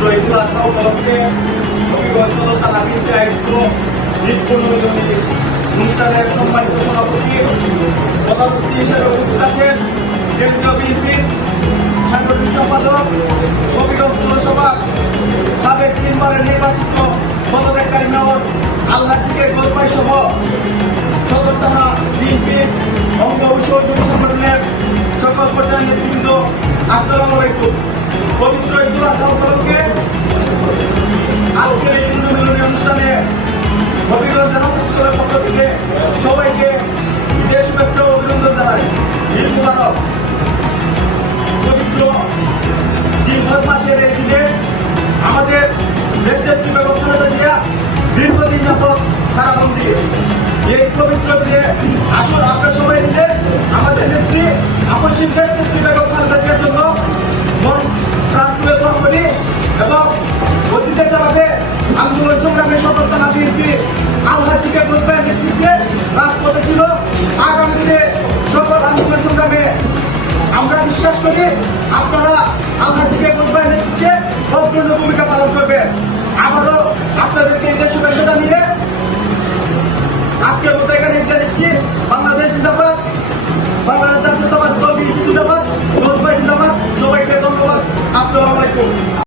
পবিত্র ঈদুল আজহা উপলক্ষে হবিগঞ্জ সদর হাফিজে আয়োজিত ঈদ পূর্ণমিলনী অনুষ্ঠানের সম্মানিত সভাপতি হিসেবে উপস্থিত আছেন কেন্দ্রীয় বিএনপির সাংগঠনিক সম্পাদক, হবিগঞ্জ পৌরসভা সাবেক 3 বারের নির্বাচিত পদত্যাগকারী মেয়র আলহাজিকে গোলপাই সহ সদর থানা বিএনপির অঙ্গ ও সহযোগী সংগঠনের সকল পর্যায়ের নেতৃবৃন্দ, আসসালামু আলাইকুম। পবিত্র ঈদুল আজহা উপলক্ষে আজকের এই পূর্ণমিলনী অনুষ্ঠানে হবিগঞ্জ জেলা ছাত্রদলের পক্ষ থেকে সবাইকে ঈদের শুভেচ্ছা ও অভিনন্দন জানাই। ঈদ মুবারক। পবিত্র জিলহজ মাসের এই দিনে আমাদের দেশের বেগম খালেদা জিয়া দীর্ঘদিন যাবৎ কারাবন্দী। এই পবিত্র দিনে আসল আমরা সবাই মিলে আমাদের নেত্রী আপসীন দেশ নেত্রী বেগম খালেদা জিয়ার জন্য মন প্রাণ তুলে দোয়া করি এবং অতীতে যেভাবে আন্দোলন সংগ্রামে সদর থানা বিএনপি আলহাজিকে গোলপাইয়ের নেতৃত্বে রাজপথে ছিল, আগামী দিনে সকল আন্দোলন সংগ্রামে আমরা বিশ্বাস করি আপনারা